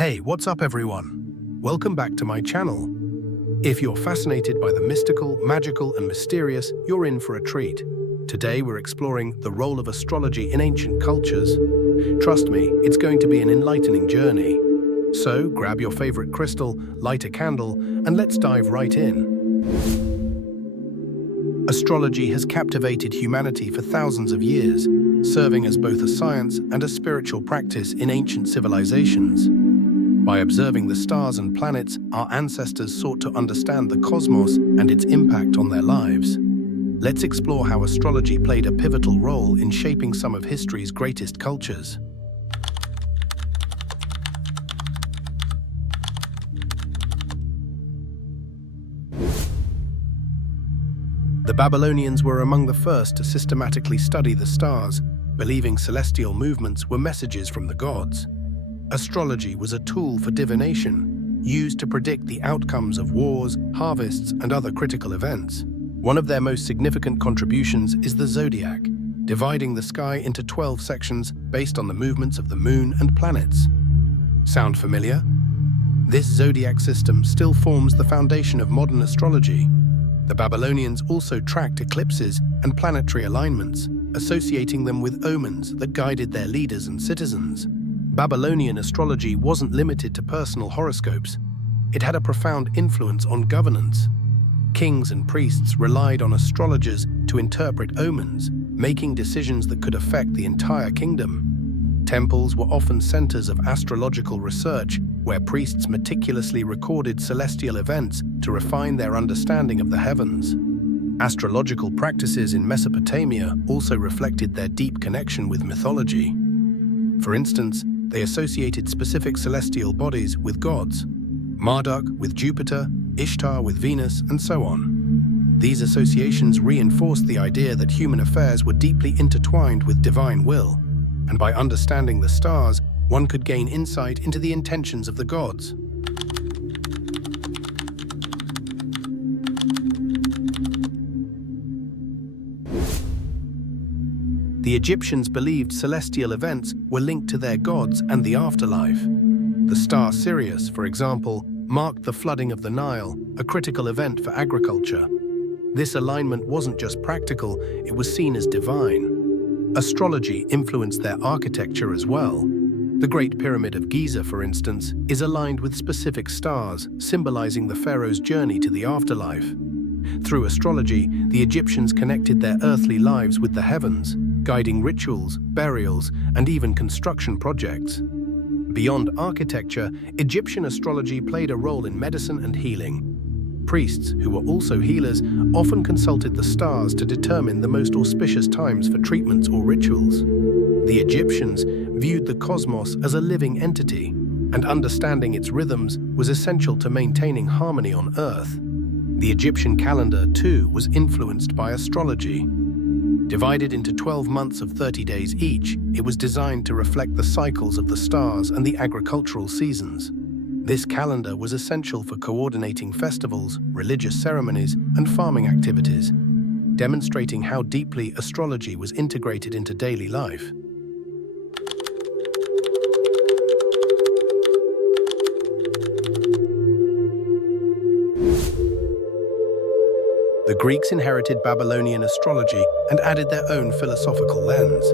Hey, what's up everyone? Welcome back to my channel. If you're fascinated by the mystical, magical, and mysterious, you're in for a treat. Today we're exploring the role of astrology in ancient cultures. Trust me, it's going to be an enlightening journey. So grab your favorite crystal, light a candle, and let's dive right in. Astrology has captivated humanity for thousands of years, serving as both a science and a spiritual practice in ancient civilizations. By observing the stars and planets, our ancestors sought to understand the cosmos and its impact on their lives. Let's explore how astrology played a pivotal role in shaping some of history's greatest cultures. The Babylonians were among the first to systematically study the stars, believing celestial movements were messages from the gods. Astrology was a tool for divination, used to predict the outcomes of wars, harvests, and other critical events. One of their most significant contributions is the Zodiac, dividing the sky into 12 sections based on the movements of the moon and planets. Sound familiar? This zodiac system still forms the foundation of modern astrology. The Babylonians also tracked eclipses and planetary alignments, associating them with omens that guided their leaders and citizens. Babylonian astrology wasn't limited to personal horoscopes. It had a profound influence on governance. Kings and priests relied on astrologers to interpret omens, making decisions that could affect the entire kingdom. Temples were often centers of astrological research, where priests meticulously recorded celestial events to refine their understanding of the heavens. Astrological practices in Mesopotamia also reflected their deep connection with mythology. For instance, they associated specific celestial bodies with gods, Marduk with Jupiter, Ishtar with Venus, and so on. These associations reinforced the idea that human affairs were deeply intertwined with divine will, and by understanding the stars, one could gain insight into the intentions of the gods. The Egyptians believed celestial events were linked to their gods and the afterlife. The star Sirius, for example, marked the flooding of the Nile, a critical event for agriculture. This alignment wasn't just practical, it was seen as divine. Astrology influenced their architecture as well. The Great Pyramid of Giza, for instance, is aligned with specific stars, symbolizing the pharaoh's journey to the afterlife. Through astrology, the Egyptians connected their earthly lives with the heavens, guiding rituals, burials, and even construction projects. Beyond architecture, Egyptian astrology played a role in medicine and healing. Priests, who were also healers, often consulted the stars to determine the most auspicious times for treatments or rituals. The Egyptians viewed the cosmos as a living entity, and understanding its rhythms was essential to maintaining harmony on Earth. The Egyptian calendar, too, was influenced by astrology. Divided into 12 months of 30 days each, it was designed to reflect the cycles of the stars and the agricultural seasons. This calendar was essential for coordinating festivals, religious ceremonies, and farming activities, demonstrating how deeply astrology was integrated into daily life. The Greeks inherited Babylonian astrology and added their own philosophical lens.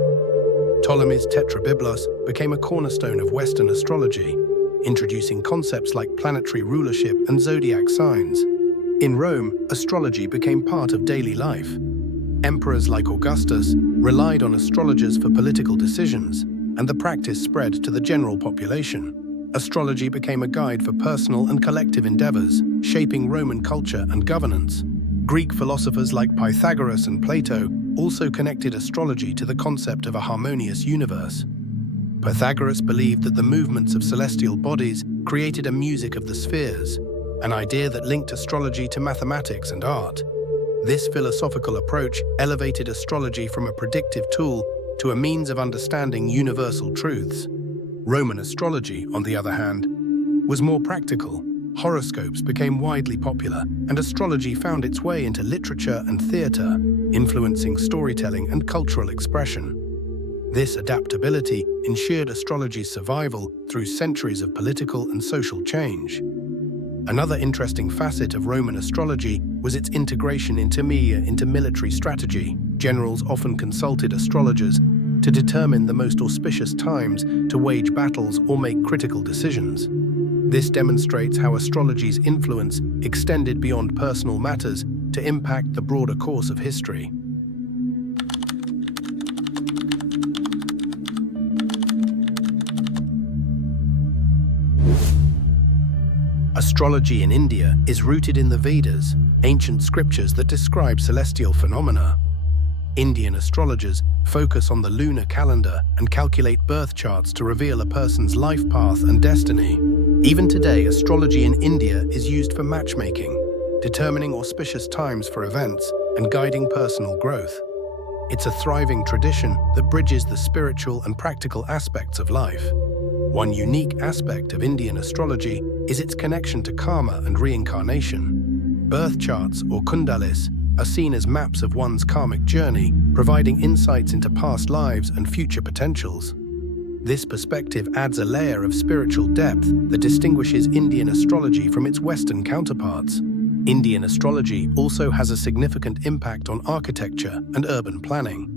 Ptolemy's Tetrabiblos became a cornerstone of Western astrology, introducing concepts like planetary rulership and zodiac signs. In Rome, astrology became part of daily life. Emperors like Augustus relied on astrologers for political decisions, and the practice spread to the general population. Astrology became a guide for personal and collective endeavors, shaping Roman culture and governance. Greek philosophers like Pythagoras and Plato also connected astrology to the concept of a harmonious universe. Pythagoras believed that the movements of celestial bodies created a music of the spheres, an idea that linked astrology to mathematics and art. This philosophical approach elevated astrology from a predictive tool to a means of understanding universal truths. Roman astrology, on the other hand, was more practical. Horoscopes became widely popular, and astrology found its way into literature and theater, influencing storytelling and cultural expression. This adaptability ensured astrology's survival through centuries of political and social change. Another interesting facet of Roman astrology was its integration into military strategy. Generals often consulted astrologers to determine the most auspicious times to wage battles or make critical decisions. This demonstrates how astrology's influence extended beyond personal matters to impact the broader course of history. Astrology in India is rooted in the Vedas, ancient scriptures that describe celestial phenomena. Indian astrologers focus on the lunar calendar and calculate birth charts to reveal a person's life path and destiny. Even today, astrology in India is used for matchmaking, determining auspicious times for events and guiding personal growth. It's a thriving tradition that bridges the spiritual and practical aspects of life. One unique aspect of Indian astrology is its connection to karma and reincarnation. Birth charts, or kundalis, are seen as maps of one's karmic journey, providing insights into past lives and future potentials. This perspective adds a layer of spiritual depth that distinguishes Indian astrology from its Western counterparts. Indian astrology also has a significant impact on architecture and urban planning.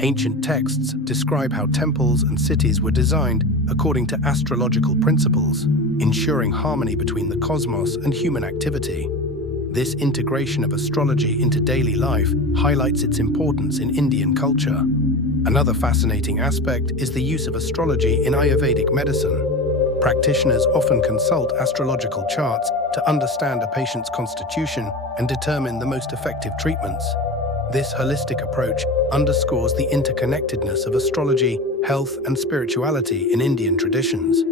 Ancient texts describe how temples and cities were designed according to astrological principles, ensuring harmony between the cosmos and human activity. This integration of astrology into daily life highlights its importance in Indian culture. Another fascinating aspect is the use of astrology in Ayurvedic medicine. Practitioners often consult astrological charts to understand a patient's constitution and determine the most effective treatments. This holistic approach underscores the interconnectedness of astrology, health, and spirituality in Indian traditions.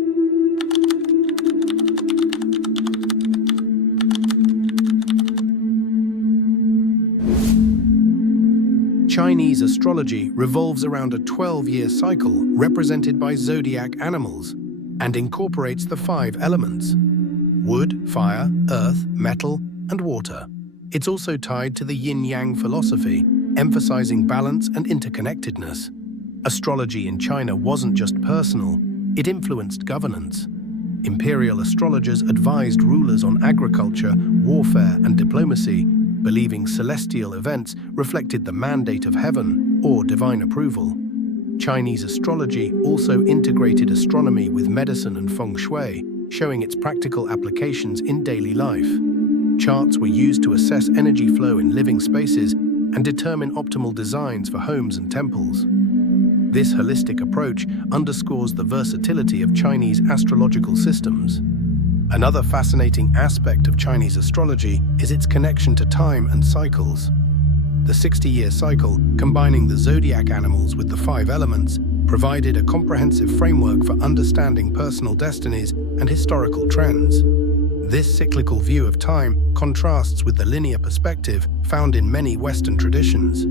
Chinese astrology revolves around a 12-year cycle represented by zodiac animals and incorporates the 5 elements: wood, fire, earth, metal, and water. It's also tied to the yin-yang philosophy, emphasizing balance and interconnectedness. Astrology in China wasn't just personal, it influenced governance. Imperial astrologers advised rulers on agriculture, warfare, and diplomacy, believing celestial events reflected the mandate of heaven or divine approval. Chinese astrology also integrated astronomy with medicine and feng shui, showing its practical applications in daily life. Charts were used to assess energy flow in living spaces and determine optimal designs for homes and temples. This holistic approach underscores the versatility of Chinese astrological systems. Another fascinating aspect of Chinese astrology is its connection to time and cycles. The 60-year cycle, combining the zodiac animals with the 5 elements, provided a comprehensive framework for understanding personal destinies and historical trends. This cyclical view of time contrasts with the linear perspective found in many Western traditions.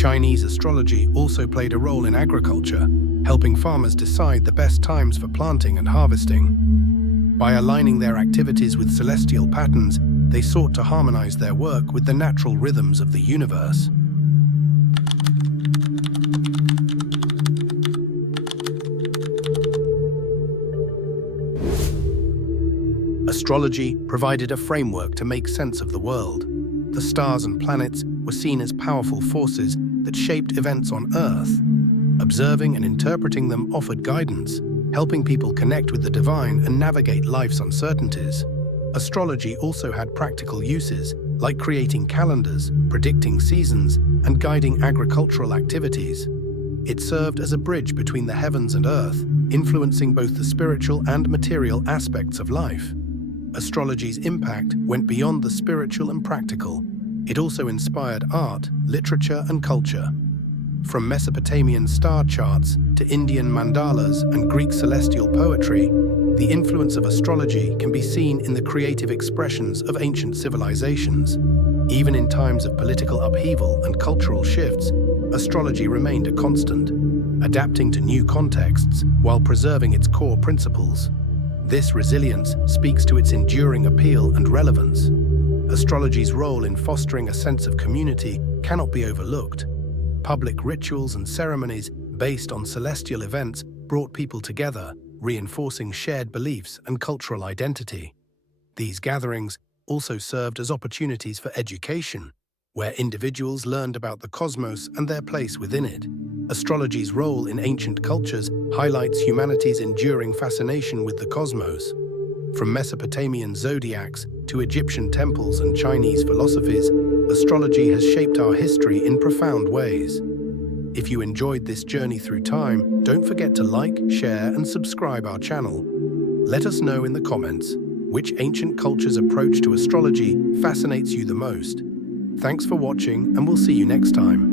Chinese astrology also played a role in agriculture, helping farmers decide the best times for planting and harvesting. By aligning their activities with celestial patterns, they sought to harmonize their work with the natural rhythms of the universe. Astrology provided a framework to make sense of the world. The stars and planets were seen as powerful forces that shaped events on Earth. Observing and interpreting them offered guidance, helping people connect with the divine and navigate life's uncertainties. Astrology also had practical uses, like creating calendars, predicting seasons, and guiding agricultural activities. It served as a bridge between the heavens and earth, influencing both the spiritual and material aspects of life. Astrology's impact went beyond the spiritual and practical. It also inspired art, literature, and culture. From Mesopotamian star charts to Indian mandalas and Greek celestial poetry, the influence of astrology can be seen in the creative expressions of ancient civilizations. Even in times of political upheaval and cultural shifts, astrology remained a constant, adapting to new contexts while preserving its core principles. This resilience speaks to its enduring appeal and relevance. Astrology's role in fostering a sense of community cannot be overlooked. Public rituals and ceremonies based on celestial events brought people together, reinforcing shared beliefs and cultural identity. These gatherings also served as opportunities for education, where individuals learned about the cosmos and their place within it. Astrology's role in ancient cultures highlights humanity's enduring fascination with the cosmos. From Mesopotamian zodiacs to Egyptian temples and Chinese philosophies, astrology has shaped our history in profound ways. If you enjoyed this journey through time, don't forget to like, share, and subscribe our channel. Let us know in the comments which ancient culture's approach to astrology fascinates you the most. Thanks for watching, and we'll see you next time.